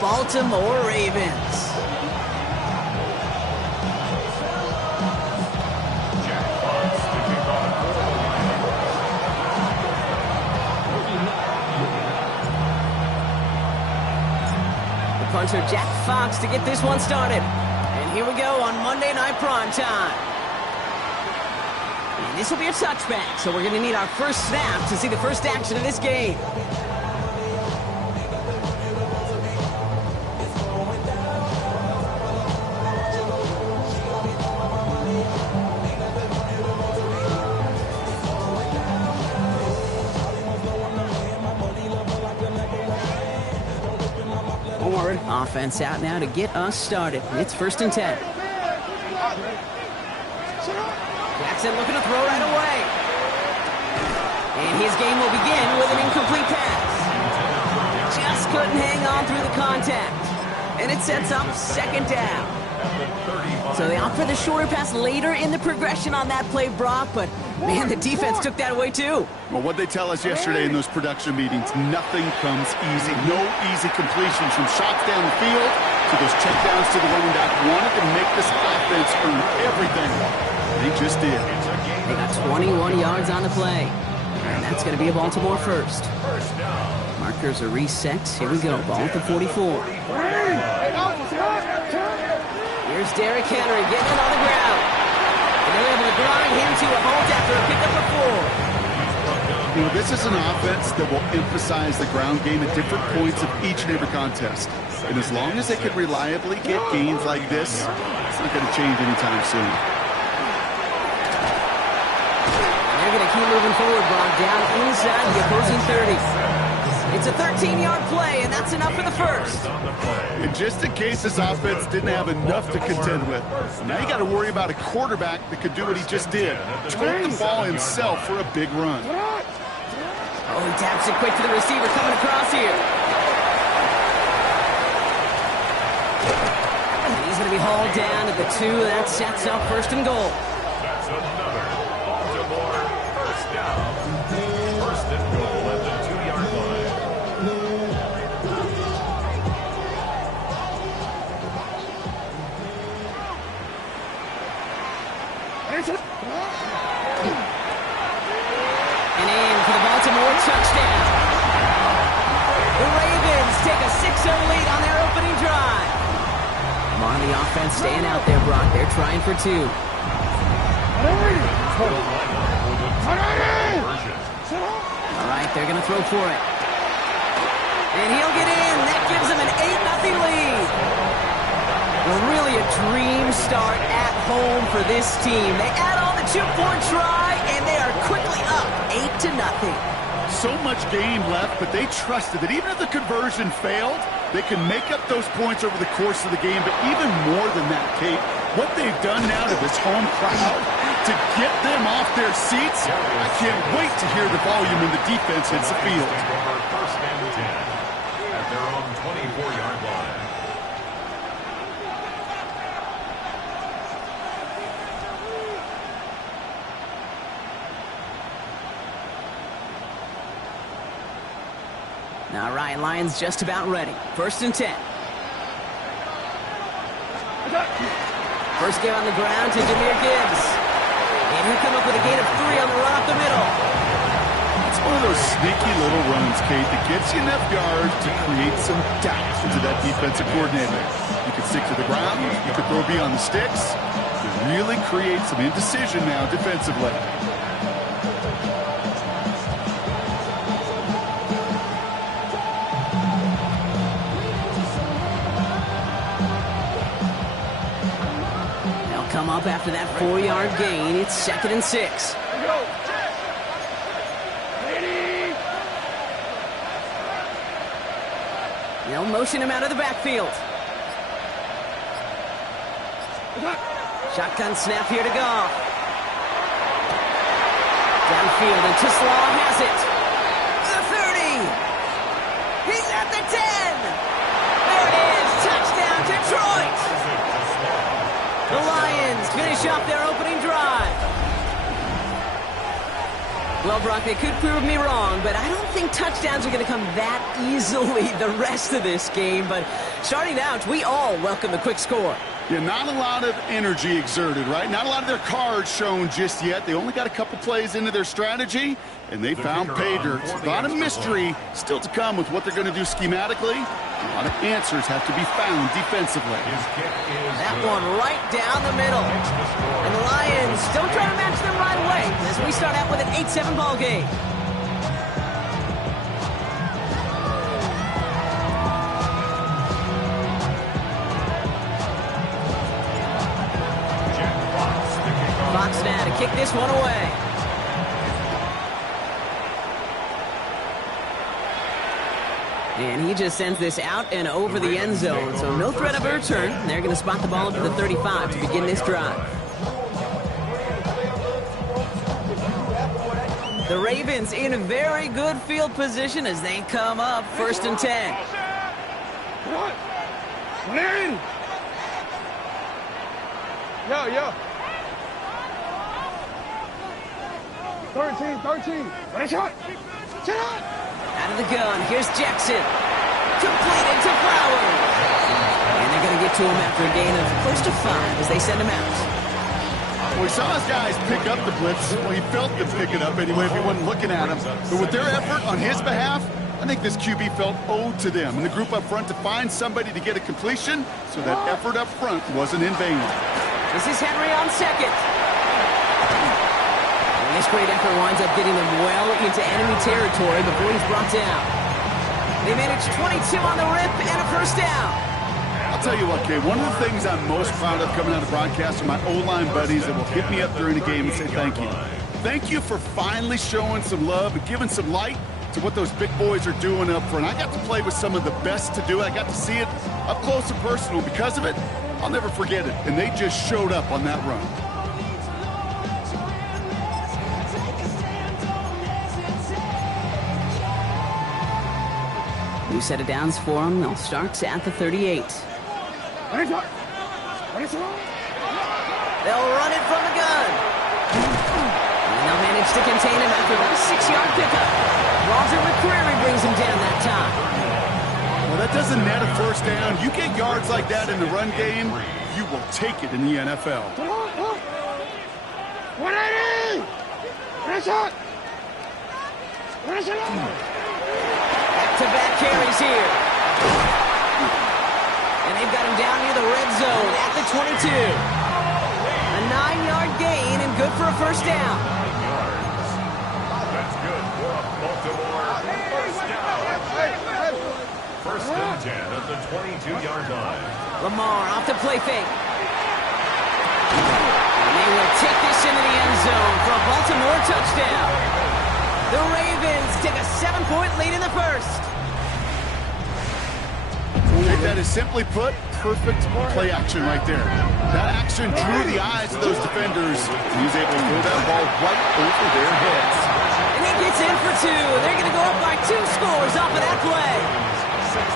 Baltimore Ravens. Punter Jack Fox to get this one started. And here we go on Monday Night Primetime. And this will be a touchback, so we're going to need our first snap to see the first action of this game. Offense out now to get us started. It's 1st and 10. Jackson looking to throw right away. And his game will begin with an incomplete pass. Just couldn't hang on through the contact. And it sets up 2nd down. So they opt for the shorter pass later in the progression on that play, Brock, but man, the defense took that away too. Well, what they tell us yesterday in those production meetings, nothing comes easy. No easy completions from shots down the field to those checkdowns to the running back. Wanted to make this offense earn everything. They just did. They got 21 yards on the play. And that's going to be a Baltimore first. Markers are reset. Here we go. Ball at the 44. Here's Derrick Henry getting it on the ground. And they're able to grind him to a halt after a pickup of 4. You know, this is an offense that will emphasize the ground game at different points of each and every contest. And as long as they can reliably get gains like this, it's not going to change anytime soon. They're going to keep moving forward, Brock, down inside the opposing 30. It's a 13-yard play, and that's enough for the first. And just in case this offense didn't have enough to contend with, now you got to worry about a quarterback that could do what he just did. Took the ball himself for a big run. Oh, he taps it quick to the receiver coming across here. And he's going to be hauled down at the 2. That sets up 1st and goal. That's another Baltimore first down. 1st and goal at the 2-yard line. And in for the Baltimore touchdown. The Ravens take a 6-0 lead on their opening drive. Come on, the offense staying out there, Brock. They're trying for 2. All right, they're going to throw for it. And he'll get in. That gives him an 8-0 lead. Well, really a dream start at home for this team. They add on the 2-point try, and they are quickly up 8-0. So much game left, but they trusted that even if the conversion failed, they can make up those points over the course of the game. But even more than that, Kate, what they've done now to this home crowd to get them off their seats, I can't wait to hear the volume when the defense hits the field. 1st and 10 at their own 24-yard line. All right, Lions just about ready. 1st and 10. First game on the ground to Jahmyr Gibbs. And he'll come up with a gain of 3 on the run up the middle. It's one of those sneaky little runs, Kate, that gets you enough yards to create some doubt into that defensive coordinator. You can stick to the ground, you can throw beyond the sticks. You really create some indecision now defensively. Come up after that 4-yard gain. It's 2nd and 6. They'll motion him out of the backfield. Shotgun snap here to Goff. Downfield, and Tisslaw has it. The 30. He's at the 10. There it is. Touchdown, Detroit. The Lions finish off their opening drive. Well, Brock, they could prove me wrong, but I don't think touchdowns are going to come that easily the rest of this game. But starting out, we all welcome the quick score. Yeah, not a lot of energy exerted, right? Not a lot of their cards shown just yet. They only got a couple plays into their strategy, and they found pay dirt. A lot of mystery still to come with what they're going to do schematically. A lot of answers have to be found defensively. That one right down the middle. And the Lions don't try to match them right away as we start out with an 8-7 ball game. Fox now to kick this one away. And he just sends this out and over the end zone. So no threat of a return. They're going to spot the ball up to the 35 to begin this drive. The Ravens in a very good field position as they come up 1st and 10. Yo. 13. Ready, shot. Out of the gun, here's Jackson. Completed to Flowers. And they're going to get to him after a gain of close to 5 as they send him out. Well, we saw his guys pick up the blitz. Well, he felt them pick it up anyway if he wasn't looking at him. But with their effort on his behalf, I think this QB felt owed to them and the group up front to find somebody to get a completion, so that effort up front wasn't in vain. This is Henry on second. And this great effort winds up getting them well into enemy territory before he's brought down. They managed 22 on the rip and a first down. I'll tell you what, Kay, one of the things I'm most proud of coming out of broadcast are my O-line buddies that will hit me up during the game and say thank you. Thank you for finally showing some love and giving some light to what those big boys are doing up front. I got to play with some of the best to do it. I got to see it up close and personal. Because of it, I'll never forget it. And they just showed up on that run. New set of downs for them. They'll start at the 38. Ready, shot. They'll run it from the gun. And they'll manage to contain him after about a 6-yard pickup. Walter McCreary brings him down that time. Well, that doesn't net a first down. You get yards like that in the run game, you will take it in the NFL. 180! Ready, shot. Back-to-back carries here. And they've got him down near the red zone at the 22. A 9-yard gain and good for a first down. That's good for a Baltimore first down. First and 10 at the 22-yard line. Lamar off the play fake. And they will take this into the end zone for a Baltimore touchdown. The Ravens take a 7-point lead in the first. That is simply put, perfect play action right there. That action drew the eyes of those defenders. He was able to throw that ball right over their heads. And he gets in for 2. They're going to go up by 2 scores off of that play. 16,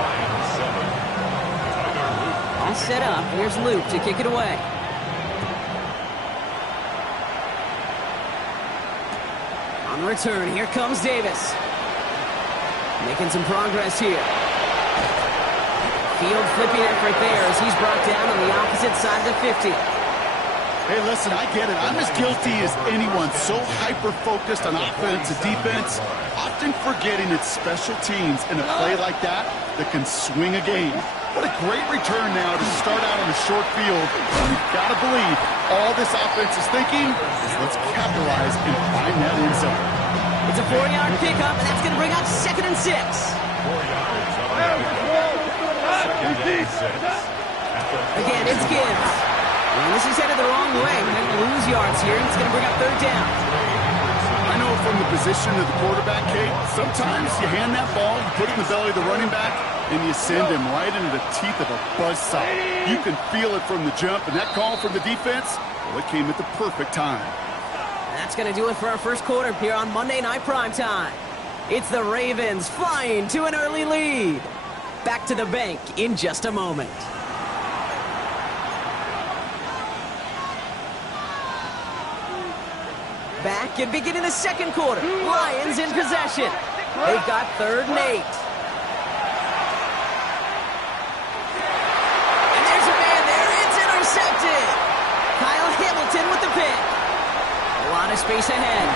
Lions 7. All set up. Here's Luke to kick it away. On the return, here comes Davis. Making some progress here. Field flipping effort there as he's brought down on the opposite side of the 50. Hey, listen, I get it. I'm as guilty as anyone. So hyper-focused on offense and defense, often forgetting it's special teams in a play like that can swing a game. What a great return now to start out on a short field. And you've got to believe all this offense is thinking is let's capitalize and find that end zone. It's a 4-yard pickup, and that's going to bring out 2nd and 6. 4 yards on the Again, it's Gibbs. And this is headed the wrong way. We're going to lose yards here, and it's going to bring up 3rd down. I know from the position of the quarterback, Kate, sometimes you hand that ball, you put it in the belly of the running back, and you send him right into the teeth of a buzzsaw. You can feel it from the jump, and that call from the defense, well, it came at the perfect time. And that's going to do it for our first quarter here on Monday Night Primetime. It's the Ravens flying to an early lead. Back to the bank in just a moment. Back kick and beginning the second quarter. Lions in possession. They've got 3rd and 8. And there's a man there. It's intercepted. Kyle Hamilton with the pick. A lot of space ahead.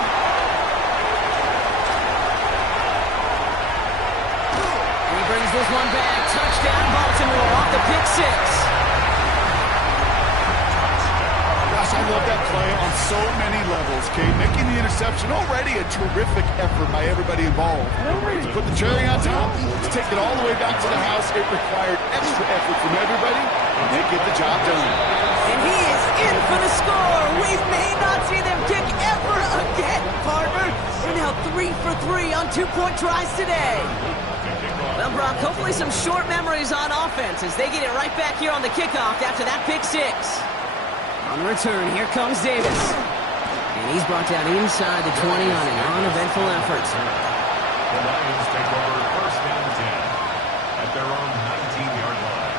And he brings this one back. Touchdown, Baltimore off the pick 6. Gosh, I love that play on so many levels, Kate. Making the interception, already a terrific effort by everybody involved. To put the cherry on top, to take it all the way back to the house, it required extra effort from everybody, and they get the job done. And he is in for the score. We may not see them kick ever again, partner. They're now 3 for 3 on 2-point tries today. Well, Brock, hopefully some short memories on offense as they get it right back here on the kickoff after that pick 6. On the return, here comes Davis. And he's brought down inside the 20 on an uneventful effort. The Lions take over 1st and 10 at their own 19-yard line.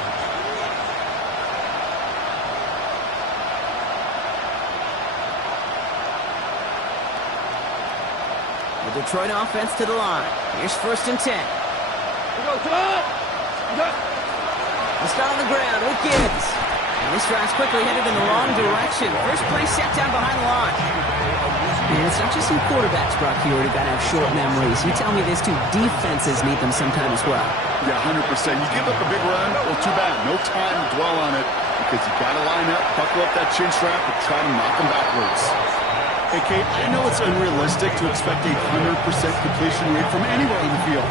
The Detroit offense to the line. Here's 1st and 10. Let's start on the ground with Gibbs. And this drive's quickly headed in the wrong direction. First play set down behind the line. And it's not just some quarterbacks, Brock, here who got to have short memories. You tell me these 2 defenses need them sometime as well. Yeah, 100%. You give up a big run, well, too bad. No time to dwell on it because you got to line up, buckle up that chin strap, and try to knock them backwards. Hey, Kate, I know it's unrealistic to expect a 100% completion rate from anywhere on the field.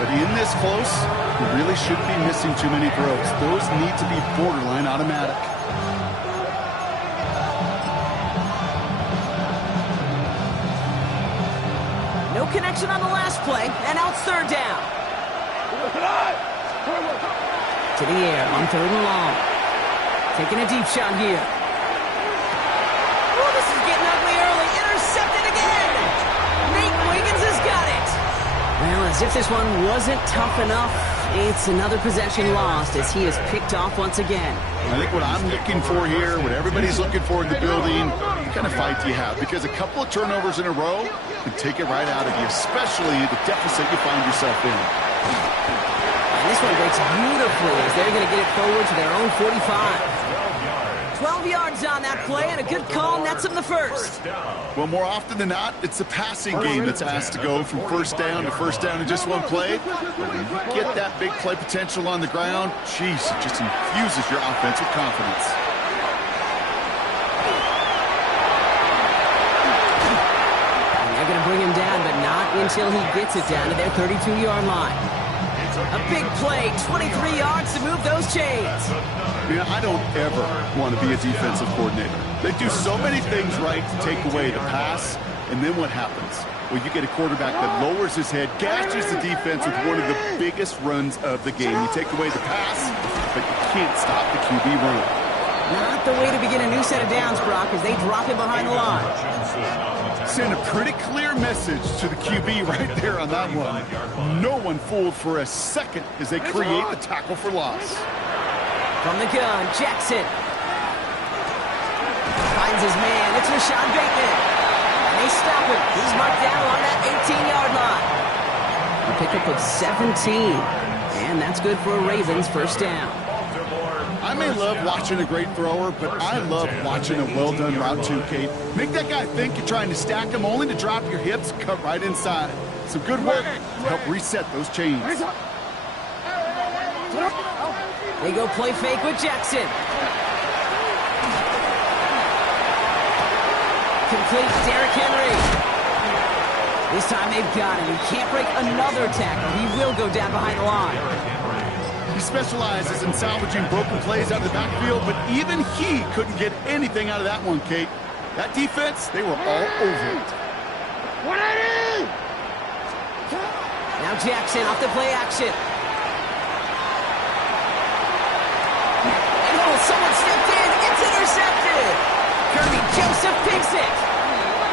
But in this close, you really shouldn't be missing too many throws. Those need to be borderline automatic. No connection on the last play, and now it's 3rd down. To the air on 3rd and long. Taking a deep shot here. Oh, this is getting ugly early. Intercepted again. Nate Wiggins has got it. Well, as if this one wasn't tough enough, it's another possession lost as he is picked off once again. I think what I'm looking for here, what everybody's looking for in the building, what kind of fight do you have? Because a couple of turnovers in a row can take it right out of you, especially the deficit you find yourself in. And this one breaks beautifully as they're going to get it forward to their own 45. 12 yards on that play, and a good call nets him the first. Well, more often than not, it's the passing game that's asked to go from 1st down to 1st down in just one play. When you get that big play potential on the ground, geez, it just infuses your offense with confidence. And they're going to bring him down, but not until he gets it down to their 32-yard line. A big play, 23 yards to move those chains. Yeah, I don't ever want to be a defensive coordinator. They do so many things right to take away the pass, and then what happens? Well, you get a quarterback that lowers his head, gashes the defense with one of the biggest runs of the game. You take away the pass, but you can't stop the QB run. Not the way to begin a new set of downs, Brock, as they drop him behind the line. Send a pretty clear message to the QB right there on that one. No one fooled for a second as they create the tackle for loss. From the gun, Jackson. Finds his man. It's Rashad Bateman. And they stop him. He's marked down along that 18-yard line. A pickup of 17. And that's good for a Ravens first down. I may love watching a great thrower, but I love watching a well-done route too, Kate. Make that guy think you're trying to stack him only to drop your hips, cut right inside. Some good work to help reset those chains. They go play fake with Jackson. Complete Derrick Henry. This time they've got him. He can't break another tackle. He will go down behind the line. He specializes in salvaging broken plays out of the backfield, but even he couldn't get anything out of that one, Kate. That defense, they were all over it. 180! Now Jackson off the play action. And oh, someone stepped in. It's intercepted. Kirby Joseph picks it.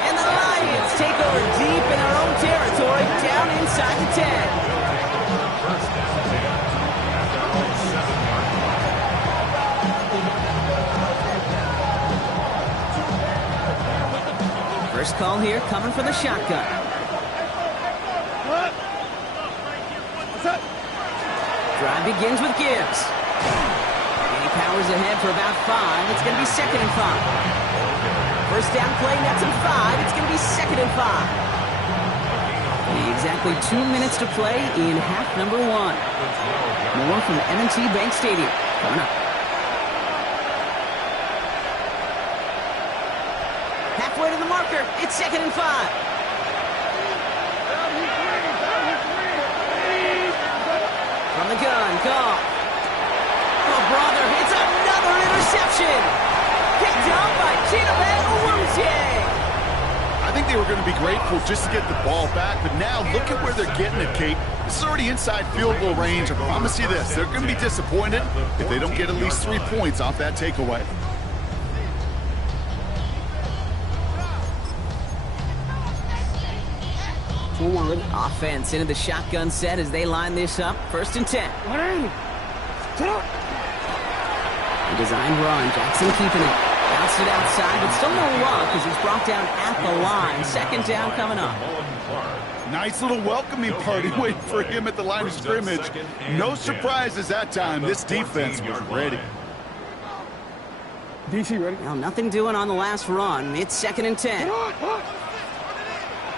And the Lions take over deep in their own territory, down inside the 10. First call here coming for the shotgun. Drive begins with Gibbs. And he powers ahead for about 5. It's going to be 2nd and 5. First down play, nets him 5. It's going to be 2nd and 5. Exactly 2 minutes to play in half number 1. More from M&T Bank Stadium coming up. Halfway to the marker. It's 2nd and 5. From the gun, Goff. Oh, brother, it's another interception. Picked up by Chidobe Awuzie. I think they were going to be grateful just to get the ball back, but now look at where they're getting it, Kate. This is already inside field goal range. I promise you this, they're going to be disappointed if they don't get at least 3 points off that takeaway. Offense into the shotgun set as they line this up. 1st and 10. Designed run. Jackson keeping it. Bounced it outside, but still no luck as he's brought down at the line. 2nd down coming up. Nice little welcoming party waiting for him at the line of scrimmage. No surprises that time. This defense was ready. DC ready? Well, nothing doing on the last run. It's 2nd and 10.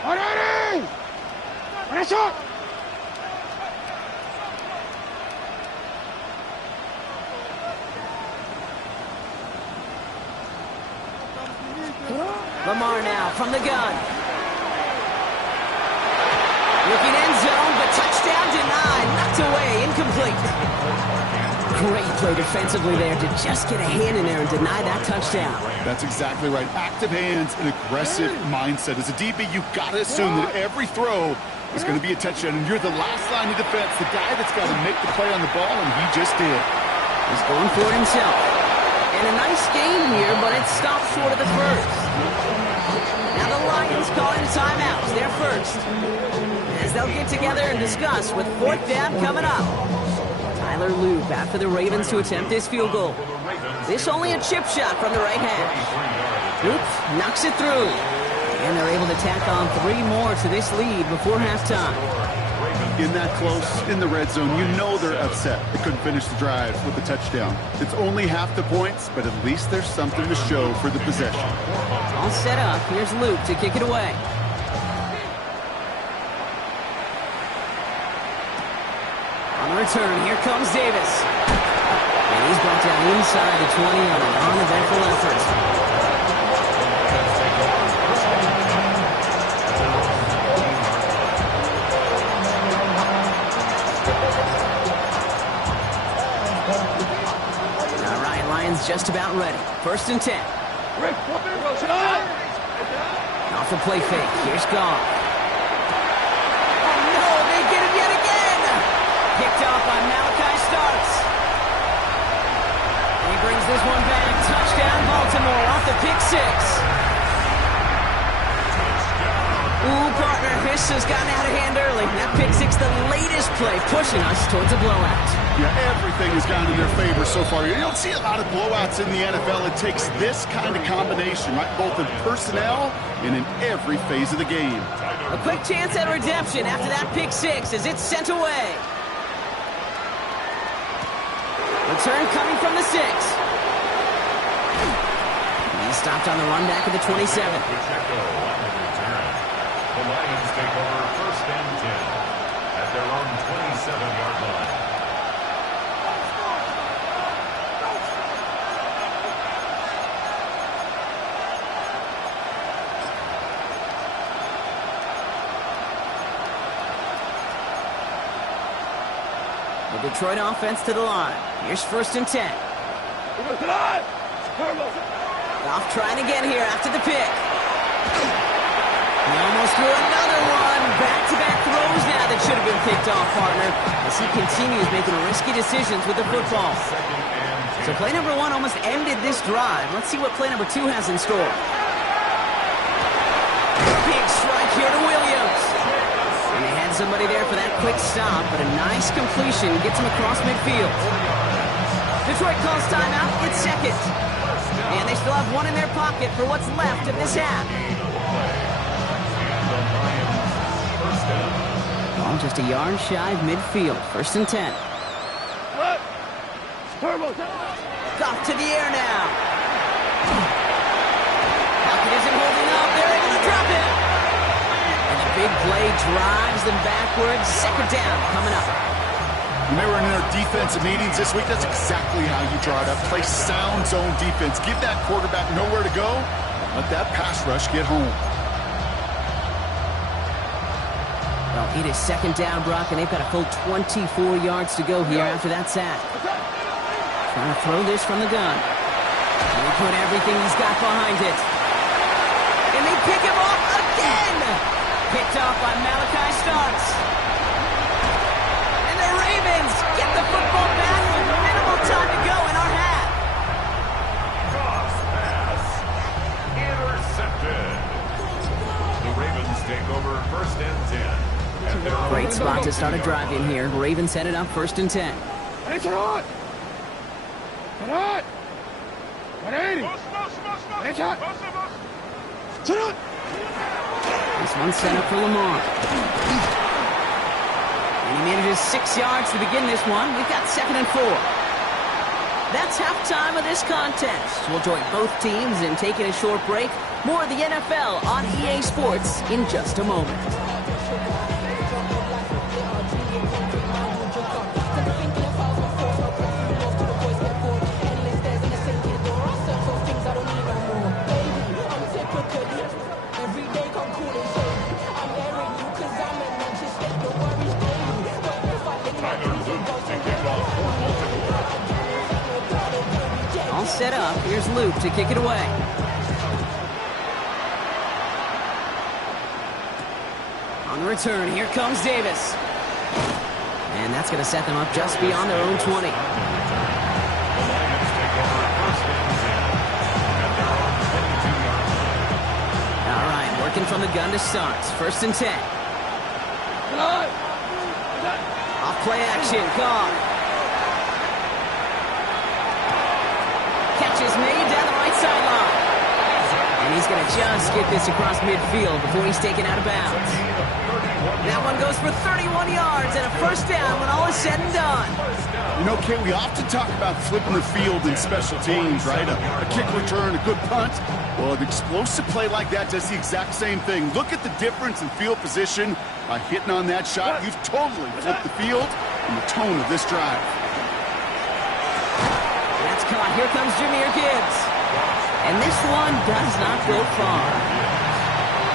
Ready! Ready, shot! Lamar now from the gun. Looking end zone, but touchdown denied. Knocked away, incomplete. Great play defensively there to just get a hand in there and deny that touchdown. That's exactly right. Active hands and aggressive mindset. As a DB, you've got to assume that every throw is going to be a touchdown, and you're the last line of defense, the guy that's got to make the play on the ball, and he just did. He's going for it himself. And a nice gain here, but it stopped short of the first. Now the Lions calling timeouts. They're first. As they'll get together and discuss with 4th down coming up. Tyler Loop after the Ravens to attempt this field goal. This only a chip shot from the right hash. Loop knocks it through. And they're able to tack on 3 more to this lead before halftime. In that close, in the red zone, you know they're upset. They couldn't finish the drive with the touchdown. It's only half the points, but at least there's something to show for the possession. All set up. Here's Luke to kick it away. On the return, here comes Davis. And he's brought down inside the 20 on an uneventful effort. Just about ready. 1st and 10. Off the play fake. Here's Goff. Oh no, they get him yet again. Picked off by Malachi Starks. And he brings this one back. Touchdown Baltimore off the pick 6. Ooh, partner, this has gotten out of hand early. That pick 6, the latest play, pushing us towards a blowout. Yeah, everything has gone in their favor so far. You don't see a lot of blowouts in the NFL. It takes this kind of combination, right? Both in personnel and in every phase of the game. A quick chance at redemption after that pick 6 as it's sent away. Return coming from the 6. He's stopped on the run back of the 27. The Lions take over 1st and 10 at their own 27-yard line. The Detroit offense to the line. Here's 1st and 10. Goff trying again here after the pick. He almost threw another one. Back-to-back throws now that should have been picked off, partner, as he continues making risky decisions with the football. So play number 1 almost ended this drive. Let's see what play number 2 has in store. Big strike here to Williams. And they had somebody there for that quick stop, but a nice completion gets him across midfield. Detroit calls timeout. It's 2nd. And they still have 1 in their pocket for what's left of this half. Ball just a yard shy of midfield. 1st and 10. Goff to the air now. Pocket isn't holding up. They're able to drop it. And the big play drives them backwards. 2nd down coming up. When they were in their defensive meetings this week, that's exactly how you draw it up. Play sound zone defense. Give that quarterback nowhere to go. Let that pass rush get home. Well, it is 2nd down, Brock, and they've got a full 24 yards to go here after that sack. Trying to throw this from the gun. And he put everything he's got behind it. And they pick him off again! Picked off by Malachi Starks. And the Ravens get the football back with minimal time to go in our half. Goff's pass intercepted. The Ravens take over 1st and 10. Great spot to start a drive in here. Ravens headed up 1st and 10. This one's set up for Lamar. And he manages 6 yards to begin this one. We've got 2nd and 4. That's halftime of this contest. We'll join both teams in taking a short break. More of the NFL on EA Sports in just a moment. All set up. Here's Luke to kick it away. On the return, here comes Davis. And that's going to set them up just beyond their own 20. All right, working from the gun to start. 1st and 10. Off play action, Goff. Catch is made down the right sideline. And he's going to just get this across midfield before he's taken out of bounds. That one goes for 31 yards and a 1st down when all is said and done. You know, Kay, we often talk about flipping the field in special teams, right? A kick return, a good punt. Well, an explosive play like that does the exact same thing. Look at the difference in field position. By hitting on that shot, you've totally flipped the field and the tone of this drive. That's caught. Here comes Jahmyr Gibbs. And this one does not go far.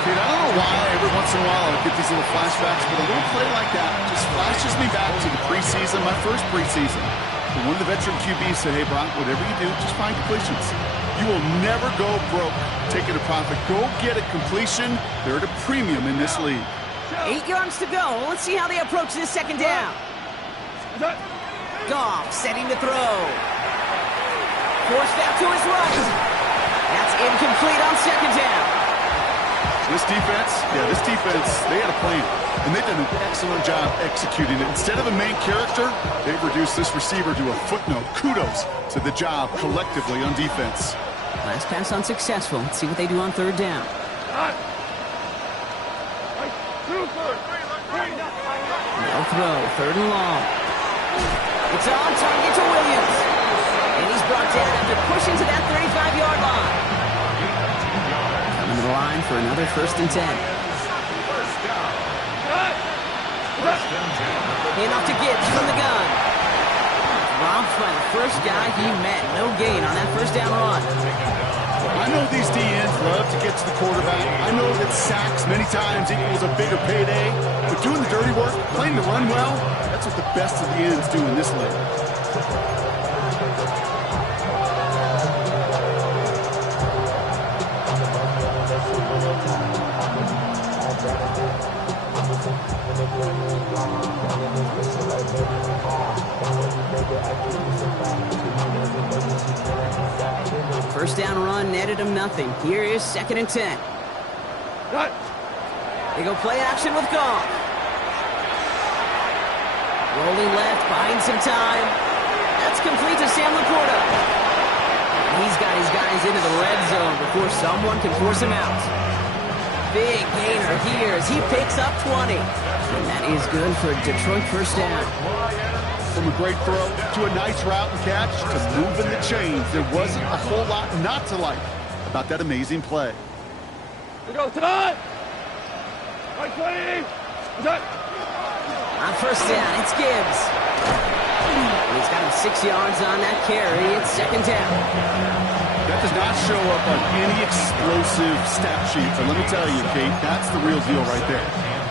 Kid, I don't know why every once in a while I get these little flashbacks, but a little play like that just flashes me back to the preseason, my first preseason. And one of the veteran QBs said, hey, Brock, whatever you do, just find completions. You will never go broke taking a profit. Go get a completion. They're at a premium in this league. 8 yards to go. Let's see how they approach this 2nd down. Goff setting to throw. Forced out to his right. That's incomplete on 2nd down. This defense, they had a plan. And they've done an excellent job executing it. Instead of a main character, they've reduced this receiver to a footnote. Kudos to the job collectively on defense. Last pass unsuccessful. Let's see what they do on 3rd down. No throw. 3rd and long. It's on target to Williams. And he's brought down after pushing to that 35-yard line. Coming to the line for another 1st and 10. Hand off to Gibbs from the gun. Robbed by the first guy he met. No gain on that 1st down run. I know these DNs love to get to the quarterback. I know that sacks many times equals a bigger payday. But doing the dirty work, playing to run well, that's what the best of the ends do in this league. First down run netted him nothing. Here is 2nd and 10. They go play action with Goff. Rolling left, buying some time. That's complete to Sam Laporta. And he's got his guys into the red zone before someone can force him out. big gainer here as he picks up 20. And that is good for Detroit first down. From a great throw to a nice route and catch to moving the chains, there wasn't a whole lot not to like about that amazing play. We go tonight. Right 20. On first down, it's Gibbs. And he's got him 6 yards on that carry. It's second down. That does not show up on any explosive stat sheet, but let me tell you, Kate, that's the real deal right there.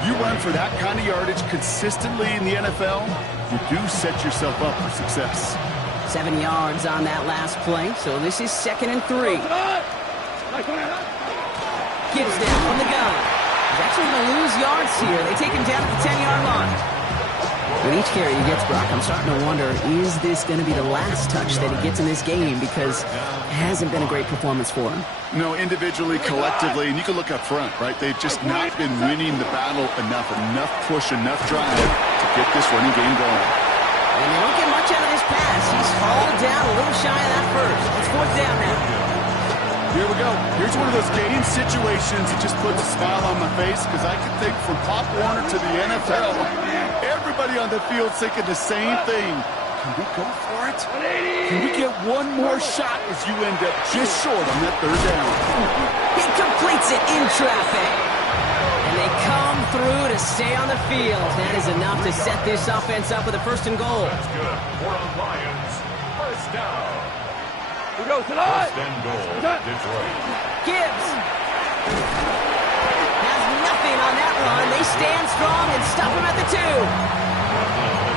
You run for that kind of yardage consistently in the NFL, you do set yourself up for success. 7 yards on that last play, so this is 2nd and 3. Gibbs down from the gun. He's actually going to lose yards here. They take him down at the 10-yard line. With each carry he gets, Brock, I'm starting to wonder, is this going to be the last touch that he gets in this game? Because it hasn't been a great performance for him. No, individually, collectively, and you can look up front, right? They've just not been winning the battle enough push, enough drive to get this running game going. And they don't get much out of this pass. He's hauled down a little shy of that first. It's 4th down now. Here we go. Here's one of those game situations that just puts a smile on my face because I can think from Pop Warner to the NFL, everybody on the field thinking the same thing. Can we go for it? Can we get one more shot as you end up just short on that 3rd down? He completes it in traffic. And they come through to stay on the field. That is enough to set this offense up with a 1st and goal. That's good. For the Lions, first down. We go tonight. First and goal, Detroit. Gibbs has nothing on that run. They stand strong and stop him at the 2.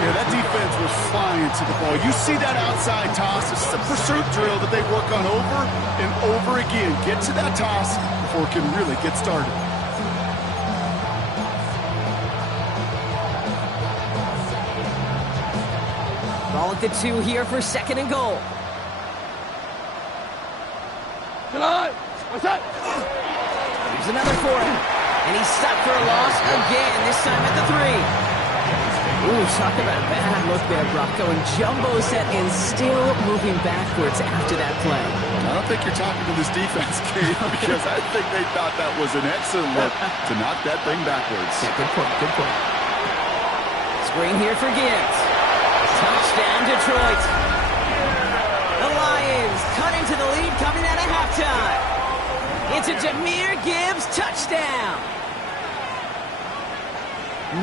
Yeah, that defense was flying to the ball. You see that outside toss. This is a pursuit drill that they work on over and over again. Get to that toss before it can really get started. Ball at the 2 here for 2nd and goal. Tonight. What's that? Here's another for him. And he's stopped for a loss again, this time at the 3. Ooh, talk about a bad look there, Brock. Going jumbo set and still moving backwards after that play. I don't think you're talking to this defense, Kate, because I think they thought that was an excellent look to knock that thing backwards. Yeah, good point, good point. Screen here for Gibbs. Touchdown, Detroit. The Lions cut into the lead coming out of halftime. It's a Jahmyr Gibbs touchdown.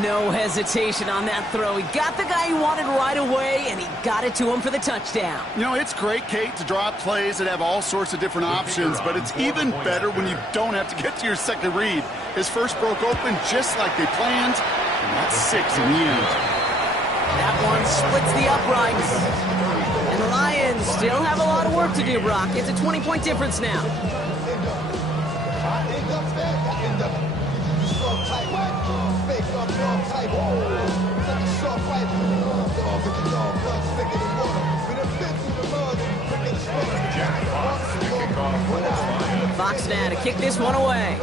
No hesitation on that throw. He got the guy he wanted right away, and he got it to him for the touchdown. You know, it's great, Kate, to draw up plays that have all sorts of different options, but it's even better when you don't have to get to your second read. His first broke open just like they planned, and that's 6 in the end. That one splits the uprights. And the Lions still have a lot of work to do, Brock. It's a 20-point difference now. Fox now to kick this one away.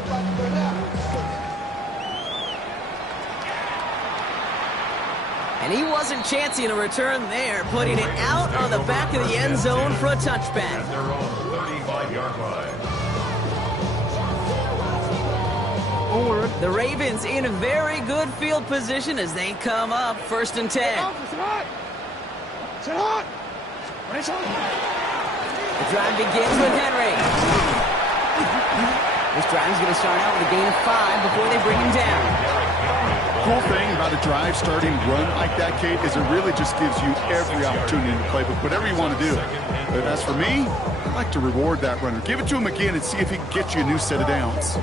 And he wasn't chancing a return there, putting it out of the back of the end zone for a touchback. Their own 35-yard line. The Ravens in a very good field position as they come up 1st and 10. The drive begins with Henry. This drive is going to start out with a gain of 5 before they bring him down. Cool thing about a drive starting run like that, Kate, is it really just gives you every opportunity to play with whatever you want to do. But as for me, I like to reward that runner. Give it to him again and see if he can get you a new set of downs.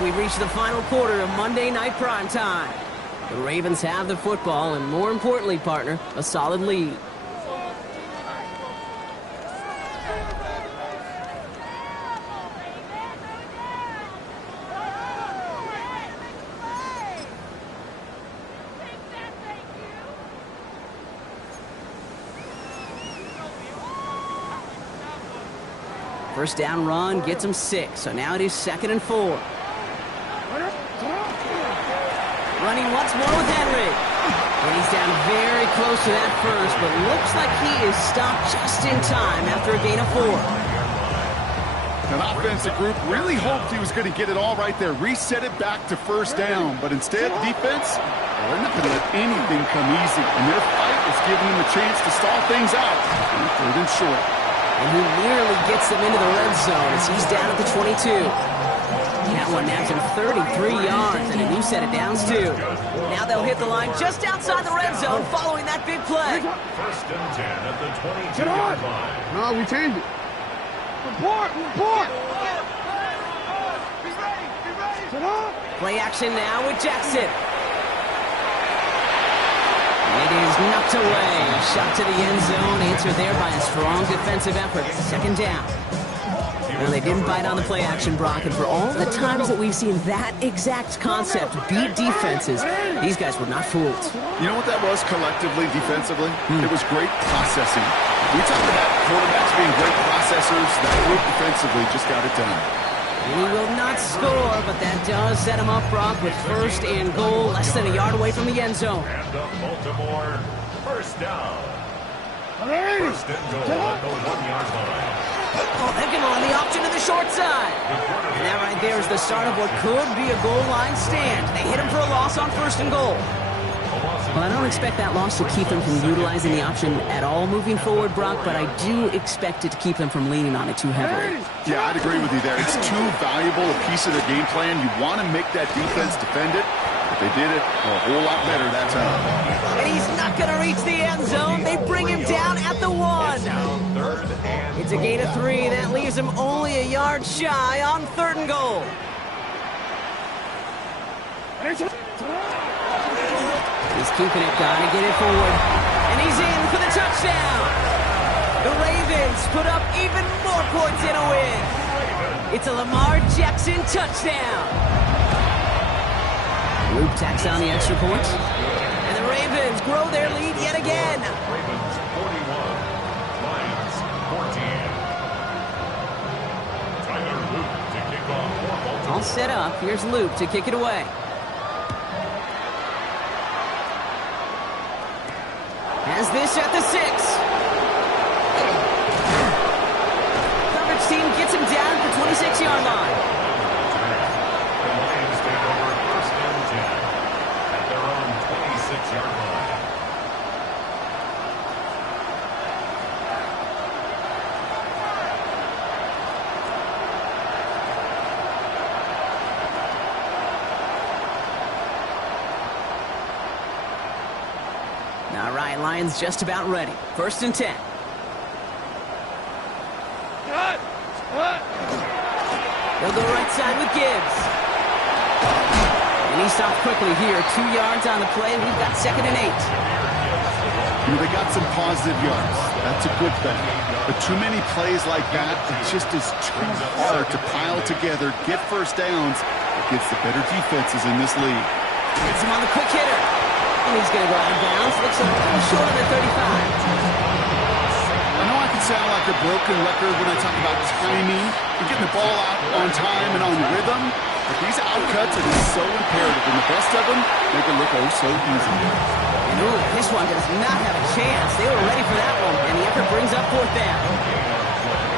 We've reached the final quarter of Monday Night Primetime. The Ravens have the football and, more importantly, partner, a solid lead. First down run gets him 6, so now it is 2nd and 4. Running once more with Henry. And he's down very close to that first, but looks like he is stopped just in time after a gain of 4. An offensive group really hoped he was going to get it all right there, reset it back to first down, but instead, defense, they're not going to let anything come easy, and their fight is giving them a chance to stall things out. Third and short. And he nearly gets them into the red zone as he's down at the 22. That one nabs him 33 yards and a new set of downs, too. Now they'll hit the line just outside the red zone following that big play. First and 10 at the 22-yard line. No, we changed it. Report! Play action now with Jackson. It is knocked away. Shot to the end zone, answered there by a strong defensive effort. Second down. Well, they didn't bite on the play action, Brock, and for all the times that we've seen that exact concept beat defenses, these guys were not fooled. You know what that was collectively, defensively? It was great processing. We talked about quarterbacks being great processors. That group defensively just got it done. And he will not score, but that does set him up, Brock, with first and goal, less than a yard away from the end zone. And up Baltimore, first down. First and goal at the 1-yard line. Oh, they're going to run the option to the short side. And that right there is the start of what could be a goal line stand. They hit him for a loss on first and goal. Well, I don't expect that loss to keep them from utilizing the option at all moving forward, Brock, but I do expect it to keep them from leaning on it too heavily. Yeah, I'd agree with you there. It's too valuable a piece of their game plan. You want to make that defense defend it, but they did it a whole lot better that time. And he's not going to reach the end zone. They bring him down at the 1. It's a gain of 3. That leaves him only a yard shy on third and goal. He's keeping it, gotta get it forward. And he's in for the touchdown. The Ravens put up even more points in a win. It's a Lamar Jackson touchdown. Luke tacks on the extra point. And the Ravens grow their lead yet again. Ravens 41, Lions 14. Tyler Luke to kick off for Baltimore. All set up. Here's Luke to kick it away. Has this at the 6. Coverage team gets him down at the 26-yard line. The Lions take over first and 10 at their own 26-yard line. All right, Lions just about ready. First and 10. They'll go right side with Gibbs. And he stops quickly here. 2 yards on the play. We've got second and 8. You know, they got some positive yards. That's a good thing. But too many plays like that, it just is too hard to pile together, get first downs against the better defenses in this league. Gets him on the quick hitter. And he's going to go out of bounds. Looks a little short on the 35. I know I can sound like a broken record when I talk about timing and getting the ball out on time and on rhythm, but these outcuts are just so imperative, and the best of them make it look oh so easy. And ooh, this one does not have a chance. They were ready for that one, and the effort brings up fourth down.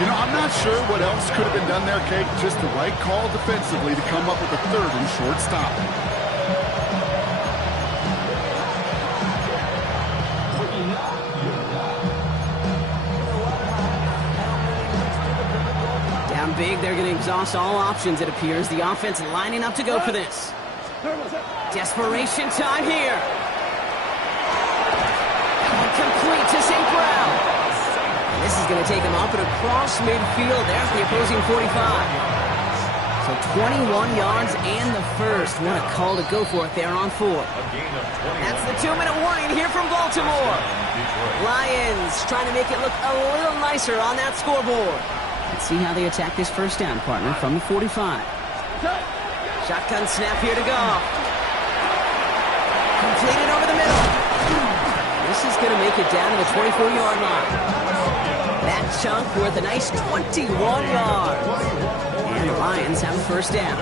You know, I'm not sure what else could have been done there, Kate. Just the right call defensively to come up with a third and short stop. Big, they're going to exhaust all options, it appears. The offense lining up to go for this. Desperation time here. Complete to St. Brown. And this is going to take him up and across midfield there at the opposing 45. So 21 yards and the first. What a call to go for it there on 4. That's the 2-minute warning here from Baltimore. Lions trying to make it look a little nicer on that scoreboard. Let's see how they attack this first down, partner, from the 45. Shotgun snap here to Goff. Completed over the middle. This is going to make it down to the 24-yard line. That chunk worth a nice 21 yards. And the Lions have a first down.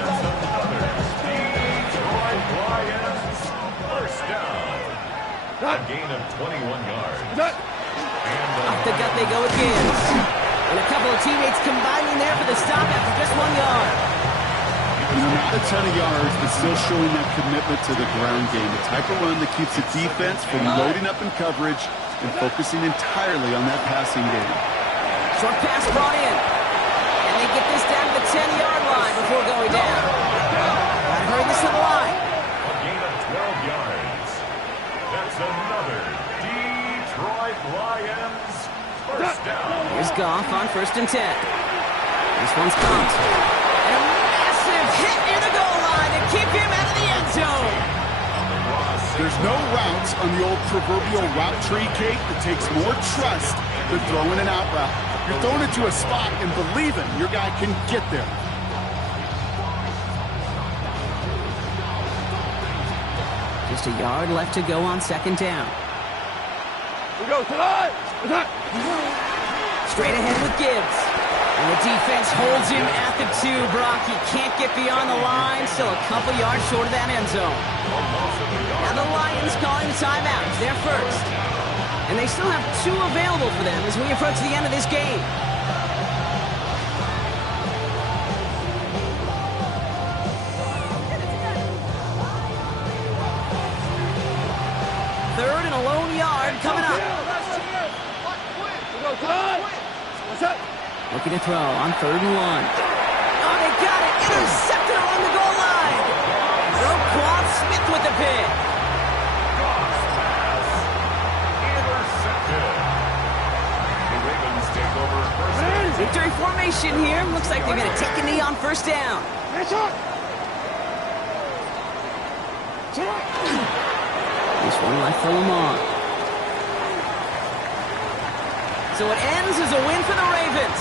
Lions, first down. A gain of 21 yards. Off the gut they go with Gibbs. And a couple of teammates combining there for the stop after just 1 yard. Not a ton of yards, but still showing that commitment to the ground game. The type of run that keeps the defense from loading up in coverage and focusing entirely on that passing game. Short pass brought in. And they get this down to the 10-yard line before going down. Gotta hurry this to the line. A gain of 12 yards. That's another Detroit Lions first down. Here's Goff on 1st and 10. This one's caught. And a massive hit near the goal line to keep him out of the end zone. There's no route on the old proverbial route tree, Kate, that takes more trust than throwing an out route. You're throwing it to a spot and believing your guy can get there. Just a yard left to go on 2nd down. We go tonight. Straight ahead with Gibbs. And the defense holds him at the 2. Brock, he can't get beyond the line. Still a couple yards short of that end zone. Now the Lions calling the timeout. They're first. And they still have 2 available for them as we approach the end of this game. Third and a lone yard coming up. Looking to throw on 3rd and 1. Oh, they got it. Intercepted along the goal line. Roquan Smith with the pick. Intercepted. The Ravens take over first down. Victory formation here. Looks like they're going to take a knee on 1st down. This one left for Lamar. So it ends as a win for the Ravens.